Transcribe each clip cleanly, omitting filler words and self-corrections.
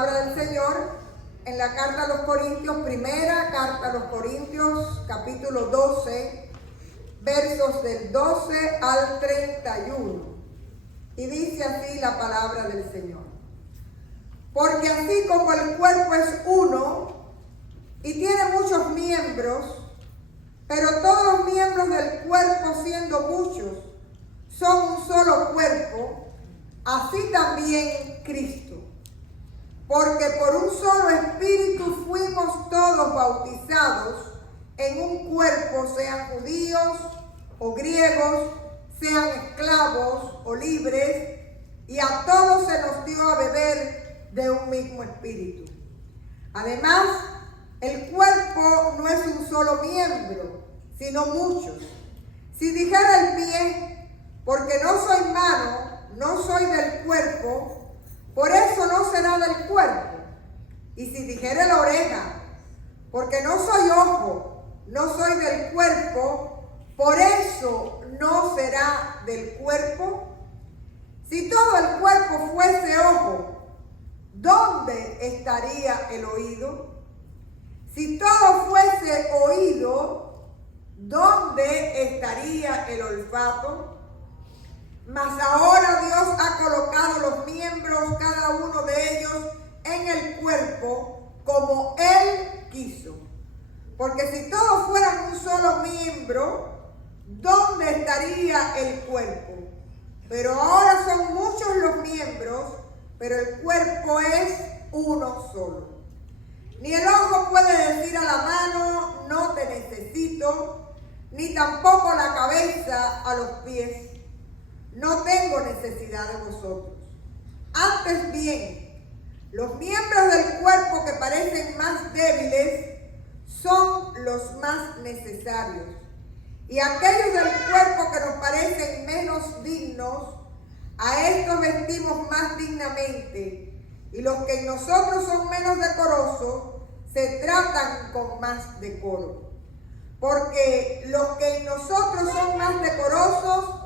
palabra del Señor en la carta a los Corintios, primera carta a los Corintios, capítulo 12, versos del 12 al 31. Y dice así la palabra del Señor. Porque así como el cuerpo es uno y tiene muchos miembros, pero todos los miembros del cuerpo, siendo muchos, son un solo cuerpo, así también Cristo. Porque por un solo espíritu fuimos todos bautizados en un cuerpo, sean judíos o griegos, sean esclavos o libres, y a todos se nos dio a beber de un mismo espíritu. Además, el cuerpo no es un solo miembro, sino muchos. Si dijera el pie, porque no soy mano, no soy del cuerpo, por eso no será del cuerpo. Y si dijera la oreja, porque no soy ojo, no soy del cuerpo, por eso no será del cuerpo. Si todo el cuerpo fuese ojo, ¿dónde estaría el oído? Si todo fuese oído, ¿dónde estaría el olfato? Mas ahora Dios ha colocado los miembros, cada uno de ellos, en el cuerpo como Él quiso. Porque si todos fueran un solo miembro, ¿dónde estaría el cuerpo? Pero ahora son muchos los miembros, pero el cuerpo es uno solo. Ni el ojo puede decir a la mano, no te necesito, ni tampoco la cabeza a los pies, no tengo necesidad de vosotros. Antes bien, los miembros del cuerpo que parecen más débiles son los más necesarios. Y aquellos del cuerpo que nos parecen menos dignos, a estos vestimos más dignamente. Y los que en nosotros son menos decorosos, se tratan con más decoro. Porque los que en nosotros son más decorosos,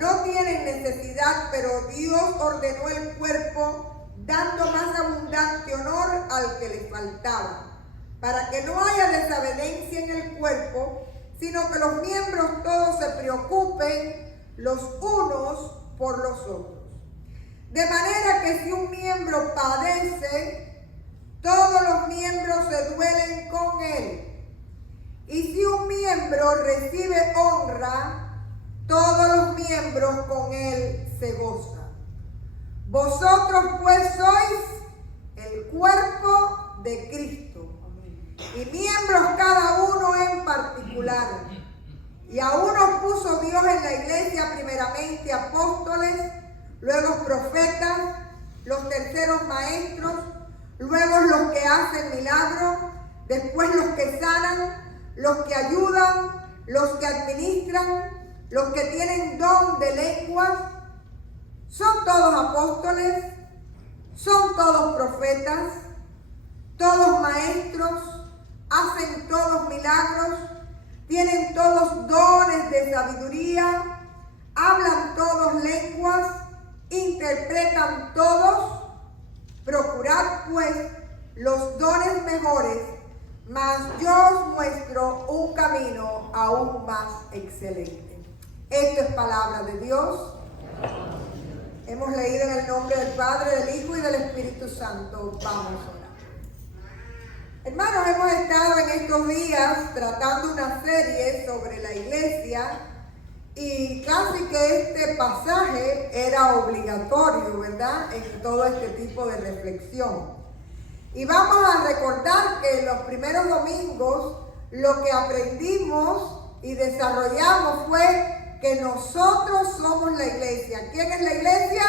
no tienen necesidad, pero Dios ordenó el cuerpo, dando más abundante honor al que le faltaba, para que no haya desavenencia en el cuerpo, sino que los miembros todos se preocupen los unos por los otros. De manera que si un miembro padece, todos los miembros se duelen con él. Y si un miembro recibe honra, todos los miembros con él se gozan. Vosotros pues sois el cuerpo de Cristo, y miembros cada uno en particular. Y a unos puso Dios en la iglesia primeramente apóstoles, luego profetas, los terceros maestros, luego los que hacen milagros, después los que sanan, los que ayudan, los que administran, los que tienen don de lenguas. ¿Son todos apóstoles? ¿Son todos profetas? ¿Todos maestros? ¿Hacen todos milagros? ¿Tienen todos dones de sabiduría? ¿Hablan todos lenguas? ¿Interpretan todos? Procurad pues los dones mejores, mas yo os muestro un camino aún más excelente. Esto es palabra de Dios. Hemos leído en el nombre del Padre, del Hijo y del Espíritu Santo. Vamos a orar. Hermanos, hemos estado en estos días tratando una serie sobre la iglesia y casi que este pasaje era obligatorio, ¿verdad?, en todo este tipo de reflexión. Y vamos a recordar que en los primeros domingos lo que aprendimos y desarrollamos fue que nosotros somos la iglesia. ¿Quién es la iglesia?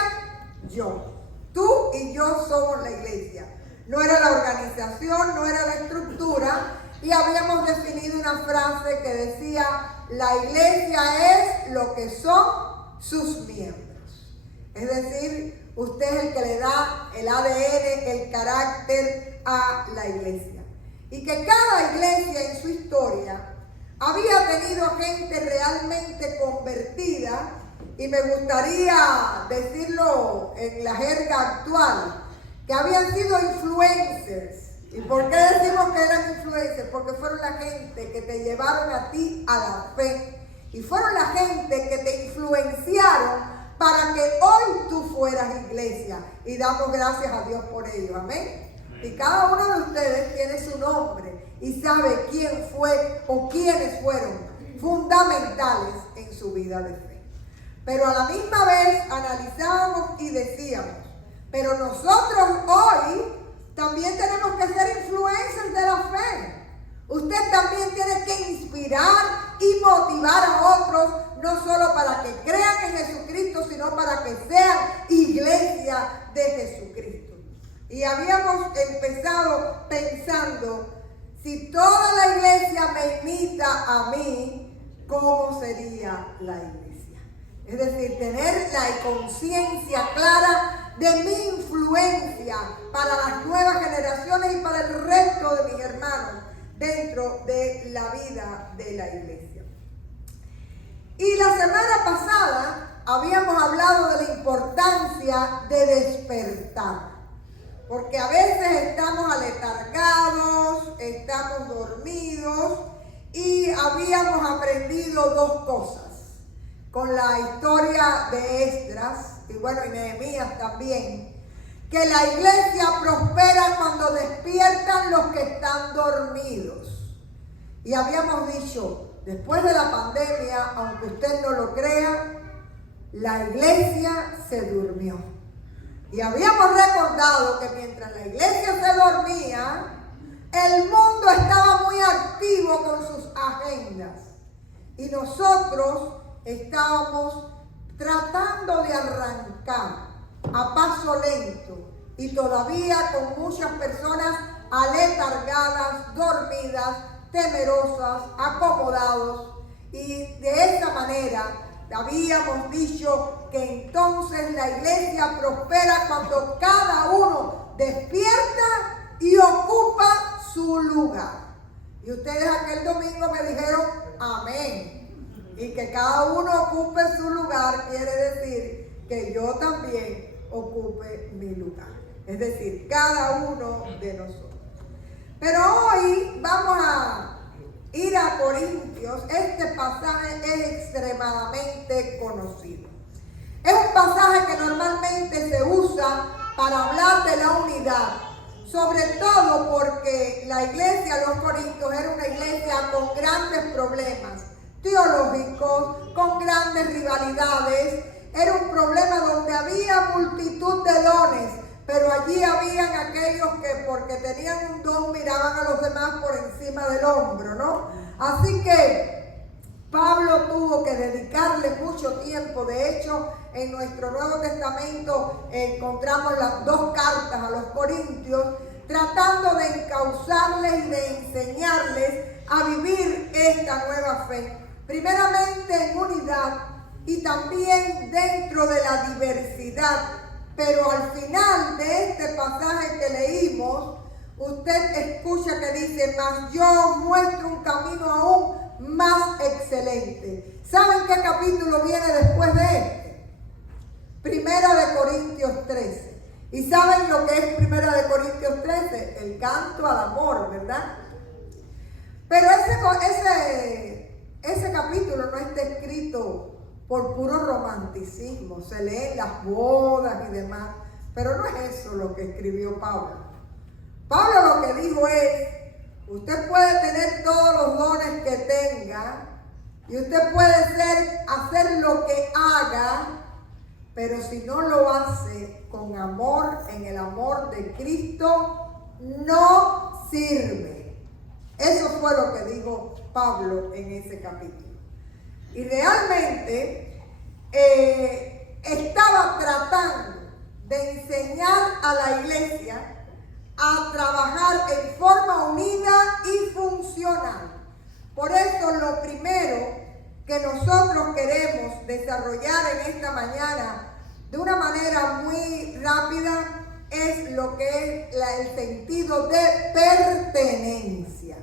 Yo. Tú y yo somos la iglesia. No era la organización, no era la estructura, y habíamos definido una frase que decía: la iglesia es lo que son sus miembros. Es decir, usted es el que le da el ADN, el carácter a la iglesia. Y que cada iglesia en su historia había tenido gente realmente convertida, y me gustaría decirlo en la jerga actual, que habían sido influencers. ¿Y por qué decimos que eran influencers? Porque fueron la gente que te llevaron a ti a la fe. Y fueron la gente que te influenciaron para que hoy tú fueras iglesia. Y damos gracias a Dios por ello. Amén. Y cada uno de ustedes tiene su nombre y sabe quién fue o quiénes fueron fundamentales en su vida de fe. Pero a la misma vez analizábamos y decíamos, pero nosotros hoy también tenemos que ser influencers de la fe. Usted también tiene que inspirar y motivar a otros, no solo para que crean en Jesucristo, sino para que sean iglesia de Jesucristo. Y habíamos empezado pensando, si toda la iglesia me imita a mí, ¿cómo sería la iglesia? Es decir, tener la conciencia clara de mi influencia para las nuevas generaciones y para el resto de mis hermanos dentro de la vida de la iglesia. Y la semana pasada habíamos hablado de la importancia de despertar. Porque a veces estamos aletargados, estamos dormidos y habíamos aprendido dos cosas. Con la historia de Esdras y bueno, y Nehemías también, que la iglesia prospera cuando despiertan los que están dormidos. Y habíamos dicho, después de la pandemia, aunque usted no lo crea, la iglesia se durmió. Y habíamos recordado que mientras la iglesia se dormía, el mundo estaba muy activo con sus agendas. Y nosotros estábamos tratando de arrancar a paso lento y todavía con muchas personas aletargadas, dormidas, temerosas, acomodados. Y de esa manera habíamos dicho que entonces la iglesia prospera cuando cada uno despierta y ocupa su lugar. Y ustedes aquel domingo me dijeron amén. Y que cada uno ocupe su lugar quiere decir que yo también ocupe mi lugar. Es decir, cada uno de nosotros. Pero hoy vamos a ir a Corintios. Este pasaje es extremadamente conocido. Es un pasaje que normalmente se usa para hablar de la unidad. Sobre todo porque la iglesia de los Corintios era una iglesia con grandes problemas teológicos, con grandes rivalidades. Era un problema donde había multitud de dones, pero allí habían aquellos que porque tenían un don miraban a los demás por encima del hombro, ¿no? Así que Pablo tuvo que dedicarle mucho tiempo. De hecho, en nuestro Nuevo Testamento encontramos las dos cartas a los Corintios, tratando de encauzarles y de enseñarles a vivir esta nueva fe. Primeramente en unidad y también dentro de la diversidad. Pero al final de este pasaje que leímos, usted escucha que dice, mas yo os muestro un camino aún más excelente. ¿Saben qué capítulo viene después de este? Primera de Corintios 13. ¿Y saben lo que es Primera de Corintios 13? El canto al amor, ¿verdad? Pero ese capítulo no está escrito por puro romanticismo. Se leen las bodas y demás, pero no es eso lo que escribió Pablo. Pablo lo que dijo es, usted puede tener todos los dones que tenga y usted puede hacer lo que haga, pero si no lo hace con amor, en el amor de Cristo, no sirve. Eso fue lo que dijo Pablo en ese capítulo. Y realmente estaba tratando de enseñar a la iglesia a trabajar en forma unida y funcional. Por eso lo primero que nosotros queremos desarrollar en esta mañana de una manera muy rápida es lo que es el sentido de pertenencia.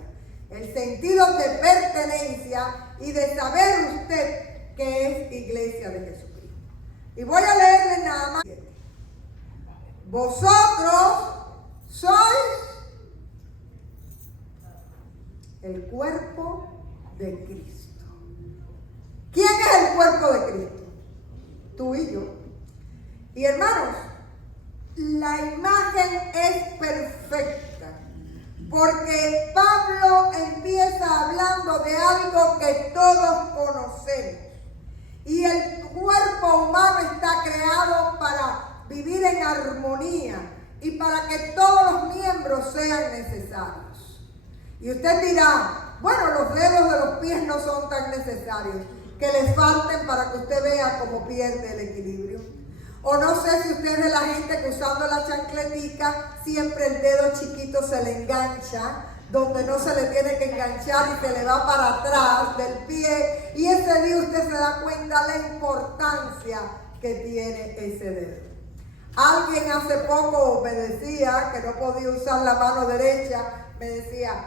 El sentido de pertenencia y de saber usted que es iglesia de Jesucristo. Y voy a leerle nada más. Vosotros el cuerpo de Cristo. ¿Quién es el cuerpo de Cristo? Tú y yo. Y hermanos, la imagen es perfecta, porque Pablo empieza hablando de algo que todos conocemos. Y el cuerpo humano está creado para vivir en armonía y para que todos los miembros sean necesarios. Y usted dirá, bueno, los dedos de los pies no son tan necesarios, que les falten para que usted vea cómo pierde el equilibrio. O no sé si usted es de la gente que usando la chancletica siempre el dedo chiquito se le engancha, donde no se le tiene que enganchar y se le va para atrás del pie. Y ese día usted se da cuenta de la importancia que tiene ese dedo. Alguien hace poco me decía que no podía usar la mano derecha, me decía,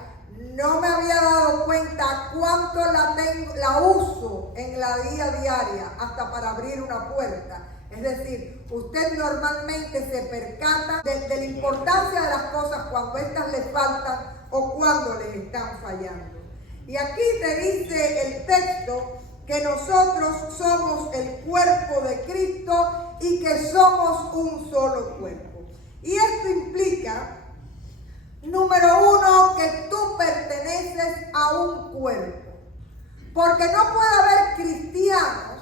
no me había dado cuenta cuánto la uso en la vida diaria, hasta para abrir una puerta. Es decir, usted normalmente se percata de la importancia de las cosas cuando estas le faltan o cuando les están fallando. Y aquí te dice el texto que nosotros somos el cuerpo de Cristo y que somos un solo cuerpo. Y esto implica, número uno, que tú perteneces a un cuerpo. Porque no puede haber cristianos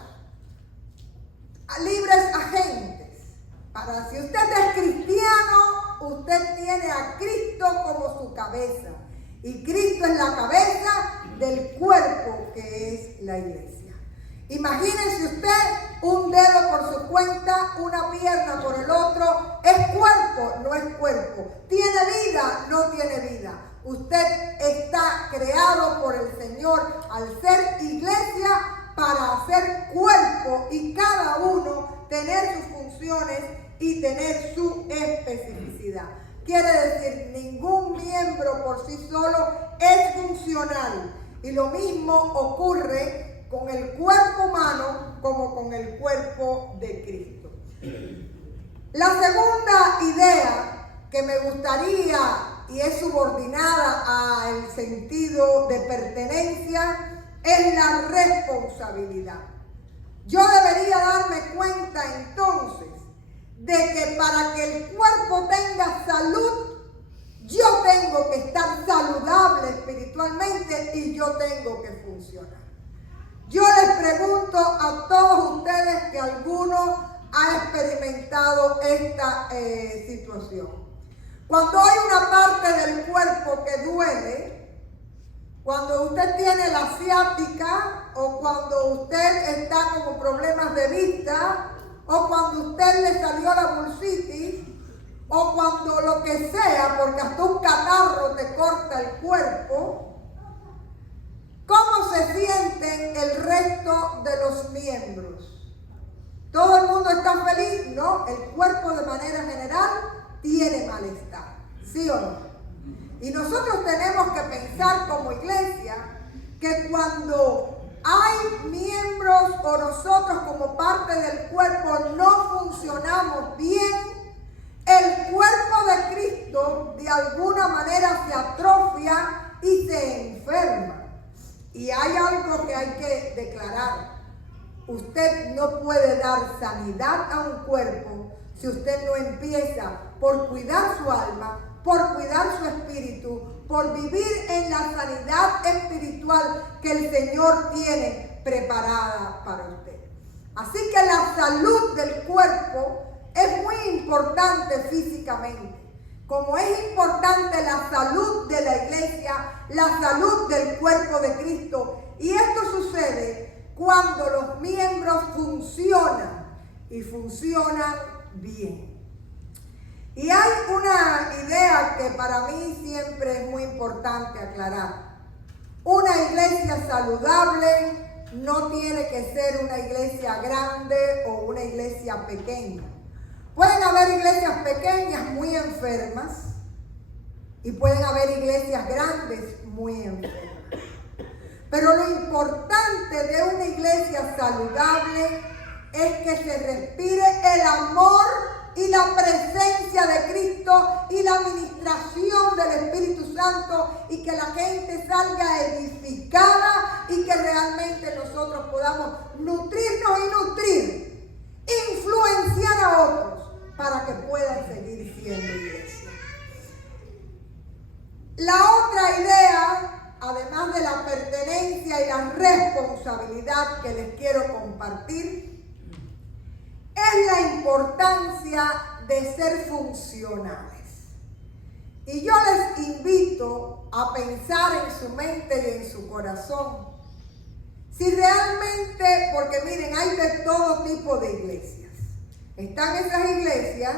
libres agentes. Para si usted es cristiano, usted tiene a Cristo como su cabeza. Y Cristo es la cabeza del cuerpo que es la iglesia. Imagínese usted un dedo por su cuenta, una pierna por el otro. ¿Es cuerpo? No es cuerpo. ¿Tiene vida? No tiene vida. Usted está creado por el Señor al ser iglesia para hacer cuerpo y cada uno tener sus funciones y tener su especificidad. Quiere decir, ningún miembro por sí solo es funcional. Y lo mismo ocurre con el cuerpo humano como con el cuerpo de Cristo. La segunda idea que me gustaría, y es subordinada al sentido de pertenencia, es la responsabilidad. Yo debería darme cuenta entonces de que para que el cuerpo tenga salud, yo tengo que estar saludable espiritualmente y yo tengo que funcionar. Yo les pregunto a todos ustedes que alguno ha experimentado esta situación. Cuando hay una parte del cuerpo que duele, cuando usted tiene la ciática o cuando usted está con problemas de vista o cuando usted le salió la bursitis o cuando lo que sea, porque hasta un catarro te corta el cuerpo, ¿cómo se sienten el resto de los miembros? ¿Todo el mundo está feliz? No, el cuerpo de manera general tiene malestar, ¿sí o no? Y nosotros tenemos que pensar como iglesia que cuando hay miembros o nosotros como parte del cuerpo no funcionamos bien, el cuerpo de Cristo de alguna manera se atrofia y se enferma. Y hay algo que hay que declarar. Usted no puede dar sanidad a un cuerpo si usted no empieza por cuidar su alma, por cuidar su espíritu, por vivir en la sanidad espiritual que el Señor tiene preparada para usted. Así que la salud del cuerpo es muy importante físicamente. Como es importante la salud de la iglesia, la salud del cuerpo de Cristo. Y esto sucede cuando los miembros funcionan y funcionan bien. Y hay una idea que para mí siempre es muy importante aclarar. Una iglesia saludable no tiene que ser una iglesia grande o una iglesia pequeña. Pueden haber iglesias pequeñas muy enfermas y pueden haber iglesias grandes muy enfermas. Pero lo importante de una iglesia saludable es que se respire el amor y la presencia de Cristo y la administración del Espíritu Santo Santo y que la gente salga edificada y que realmente nosotros podamos nutrirnos y nutrir, influenciar a otros para que puedan seguir siendo iglesia. La otra idea, además de la pertenencia y la responsabilidad que les quiero compartir, es la importancia de ser funcionales. Y yo les invito a pensar en su mente y en su corazón, si realmente, porque miren, hay de todo tipo de iglesias. Están esas iglesias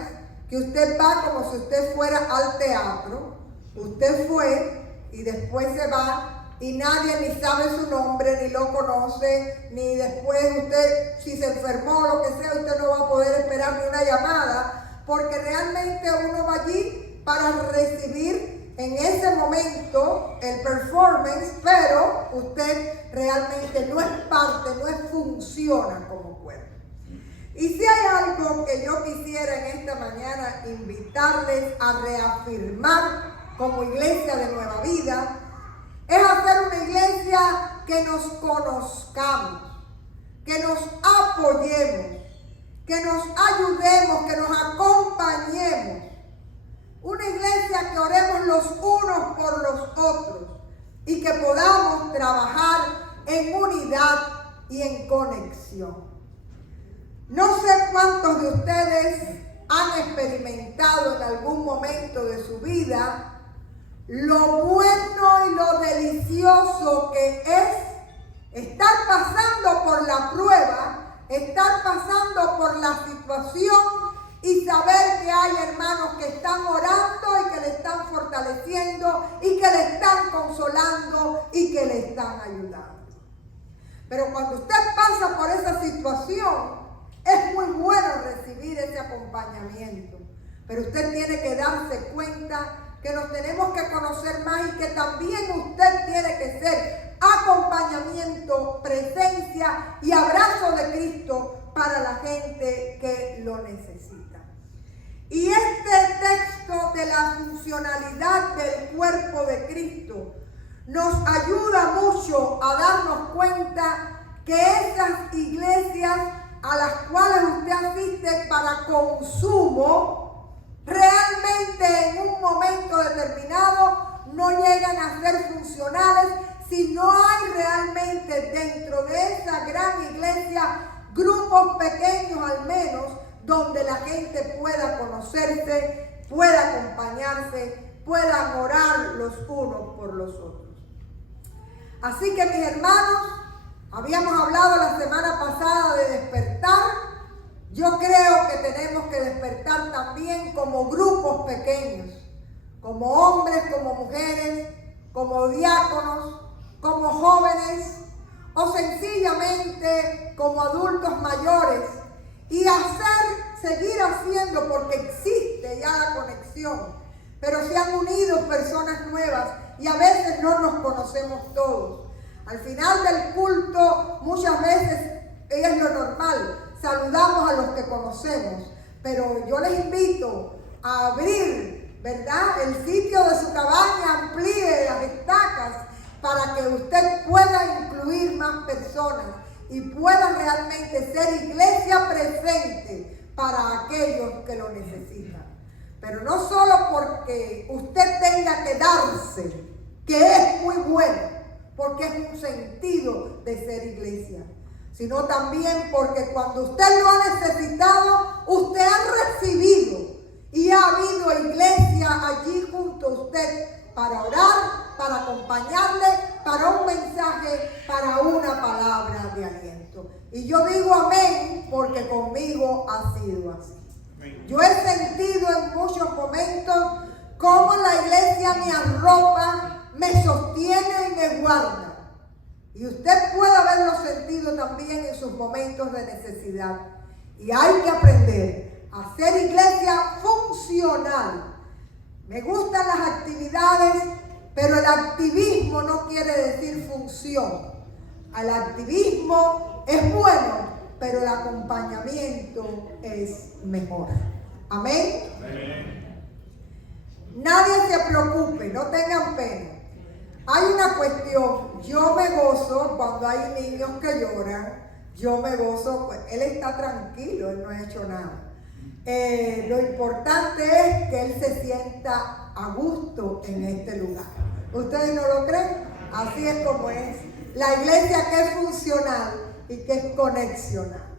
que usted va como si usted fuera al teatro, usted fue y después se va y nadie ni sabe su nombre, ni lo conoce, ni después usted, si se enfermó o lo que sea, usted no va a poder esperar ni una llamada, porque realmente uno va allí para recibir en ese momento el performance, pero usted realmente no es parte, no funciona como cuerpo. Y si hay algo que yo quisiera en esta mañana invitarles a reafirmar como iglesia de Nueva Vida, es hacer una iglesia que nos conozcamos, que nos apoyemos, que nos ayudemos, que nos acompañemos. Una iglesia que oremos los unos por los otros y que podamos trabajar en unidad y en conexión. No sé cuántos de ustedes han experimentado en algún momento de su vida lo bueno y lo delicioso que es estar pasando por la prueba, estar pasando por la situación y saber que hay hermanos que están orando y que le están fortaleciendo y que le están consolando y que le están ayudando. Pero cuando usted pasa por esa situación, es muy bueno recibir ese acompañamiento. Pero usted tiene que darse cuenta que nos tenemos que conocer más y que también usted tiene que ser acompañamiento, presencia y abrazo de Cristo para la gente que lo necesita. Y este texto de la funcionalidad del cuerpo de Cristo nos ayuda mucho a darnos cuenta que esas iglesias a las cuales usted asiste para consumo, realmente en un momento determinado no llegan a ser funcionales si no hay realmente dentro de esa gran iglesia grupos pequeños al menos donde la gente pueda conocerse, pueda acompañarse, puedan orar los unos por los otros. Así que mis hermanos, habíamos hablado la semana pasada de despertar. Yo creo que tenemos que despertar también como grupos pequeños, como hombres, como mujeres, como diáconos, como jóvenes o sencillamente como adultos mayores y seguir haciendo, porque existe ya la conexión, pero se han unido personas nuevas y a veces no nos conocemos todos. Al final del culto muchas veces es lo normal. Saludamos a los que conocemos, pero yo les invito a abrir, ¿verdad?, el sitio de su cabaña, amplíe las estacas para que usted pueda incluir más personas y pueda realmente ser iglesia presente para aquellos que lo necesitan. Pero no solo porque usted tenga que darse, que es muy bueno, porque es un sentido de ser iglesia, sino también porque cuando usted lo ha necesitado, usted ha recibido y ha habido iglesia allí junto a usted para orar, para acompañarle, para un mensaje, para una palabra de aliento. Y yo digo amén porque conmigo ha sido así. Yo he sentido en muchos momentos cómo la iglesia me arropa, me sostiene y me guarda. Y usted puede haberlo sentido también en sus momentos de necesidad. Y hay que aprender a ser iglesia funcional. Me gustan las actividades, pero el activismo no quiere decir función. El activismo es bueno, pero el acompañamiento es mejor. Amén. Amén. Nadie se preocupe, no tengan pena. Hay una cuestión, yo me gozo cuando hay niños que lloran, yo me gozo, pues él está tranquilo, él no ha hecho nada. Lo importante es que él se sienta a gusto en este lugar. ¿Ustedes no lo creen? Así es como es. La iglesia que es funcional y que es conexional.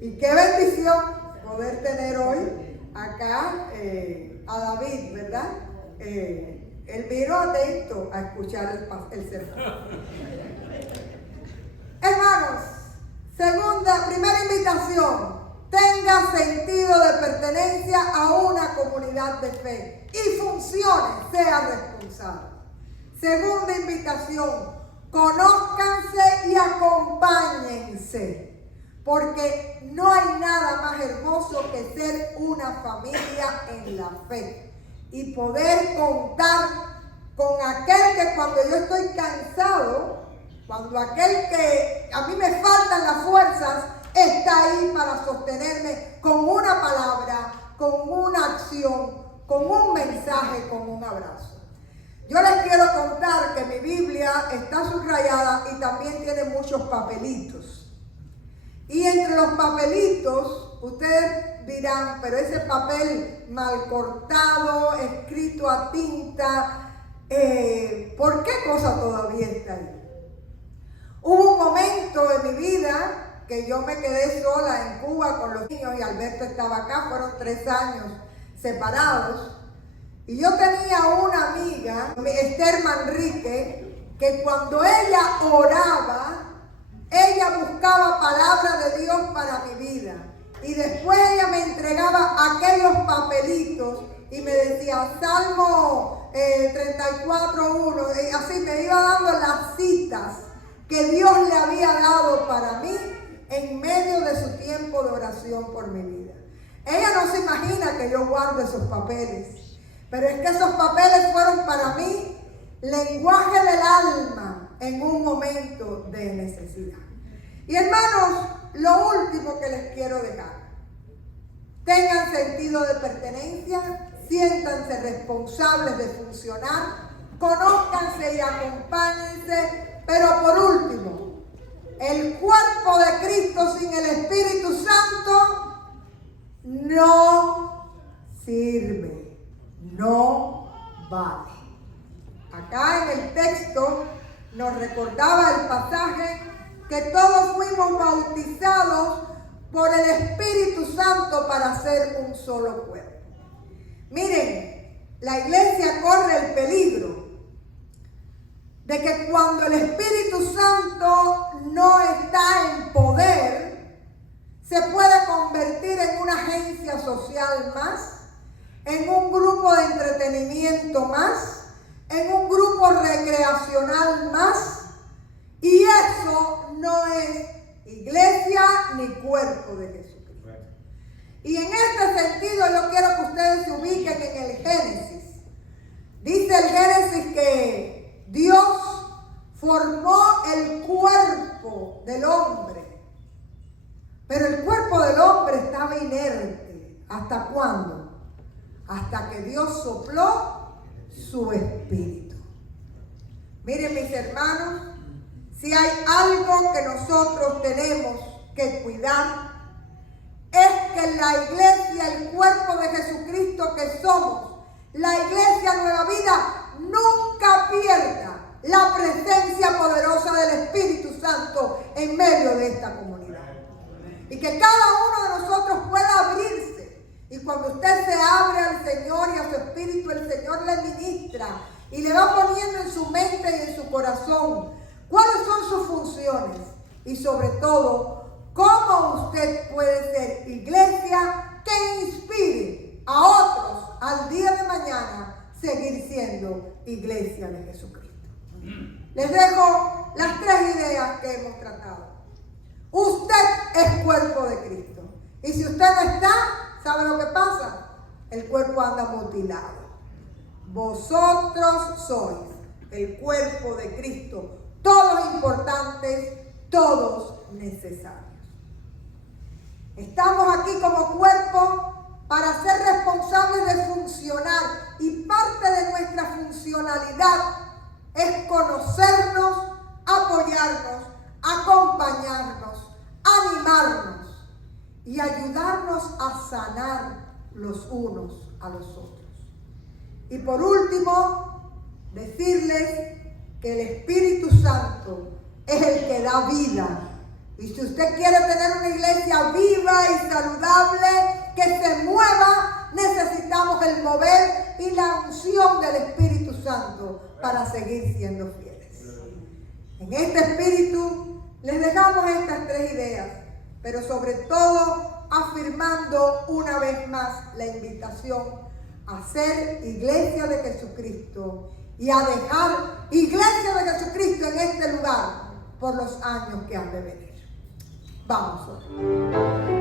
Y qué bendición poder tener hoy acá a David, ¿verdad? Él vino atento a escuchar el sermón. Hermanos, primera invitación. Tenga sentido de pertenencia a una comunidad de fe y funcione, sea responsable. Segunda invitación, conózcanse y acompáñense, porque no hay nada más hermoso que ser una familia en la fe y poder contar con aquel que cuando yo estoy cansado, cuando aquel que a mí me faltan las fuerzas, está ahí para sostenerme con una palabra, con una acción, con un mensaje, con un abrazo. Yo les quiero contar que mi Biblia está subrayada y también tiene muchos papelitos. Y entre los papelitos, ustedes dirán, pero ese papel mal cortado, escrito a tinta, ¿por qué cosa todavía está ahí? Hubo un momento en mi vida que yo me quedé sola en Cuba con los niños y Alberto estaba acá, fueron 3 años separados. Y yo tenía una amiga, Esther Manrique, que cuando ella oraba, ella buscaba palabra de Dios para mi vida. Y después ella me entregaba aquellos papelitos y me decía, Salmo 34:1, así me iba dando las citas que Dios le había dado para mí en medio de su tiempo de oración por mi vida. Ella no se imagina que yo guardo esos papeles, pero es que esos papeles fueron para mí lenguaje del alma en un momento de necesidad. Y hermanos, lo último que les quiero dejar, tengan sentido de pertenencia, siéntanse responsables de funcionar, conózcanse y acompáñense, pero por último, el cuerpo de Cristo sin el Espíritu Santo no sirve, no vale. Acá en el texto nos recordaba el pasaje que todos fuimos bautizados por el Espíritu Santo para ser un solo cuerpo. Miren, la iglesia corre el peligro de que cuando el Espíritu Santo no está en poder, se puede convertir en una agencia social más, en un grupo de entretenimiento más, en un grupo recreacional más, y eso no es iglesia ni cuerpo de Jesucristo. Y en este sentido yo quiero que ustedes se ubiquen en el Génesis. Dice el Génesis que Dios formó el cuerpo del hombre, pero el cuerpo del hombre estaba inerte. ¿Hasta cuándo? Hasta que Dios sopló su espíritu. Miren, mis hermanos, si hay algo que nosotros tenemos que cuidar, es que la iglesia, el cuerpo de Jesucristo que somos, la iglesia Nueva Vida, nunca pierda la presencia poderosa del Espíritu Santo en medio de esta comunidad. Y que cada uno de nosotros pueda abrirse. Y cuando usted se abre al Señor y a su Espíritu, el Señor le ministra y le va poniendo en su mente y en su corazón cuáles son sus funciones. Y sobre todo, cómo usted puede ser iglesia que inspire a otros al día de mañana seguir siendo iglesia de Jesucristo. Les dejo las 3 ideas que hemos tratado. Usted es cuerpo de Cristo. Y si usted no está, ¿sabe lo que pasa? El cuerpo anda mutilado. Vosotros sois el cuerpo de Cristo. Todos importantes, todos necesarios. Estamos aquí como cuerpo para ser responsables de funcionar. Y parte finalidad es conocernos, apoyarnos, acompañarnos, animarnos y ayudarnos a sanar los unos a los otros. Y por último, decirles que el Espíritu Santo es el que da vida. Y si usted quiere tener una iglesia viva y saludable, que se mueva, necesitamos el mover y la unción del Espíritu Santo para seguir siendo fieles. En este espíritu les dejamos estas 3 ideas, pero sobre todo afirmando una vez más la invitación a ser iglesia de Jesucristo y a dejar iglesia de Jesucristo en este lugar por los años que han de venir. Vamos a orar.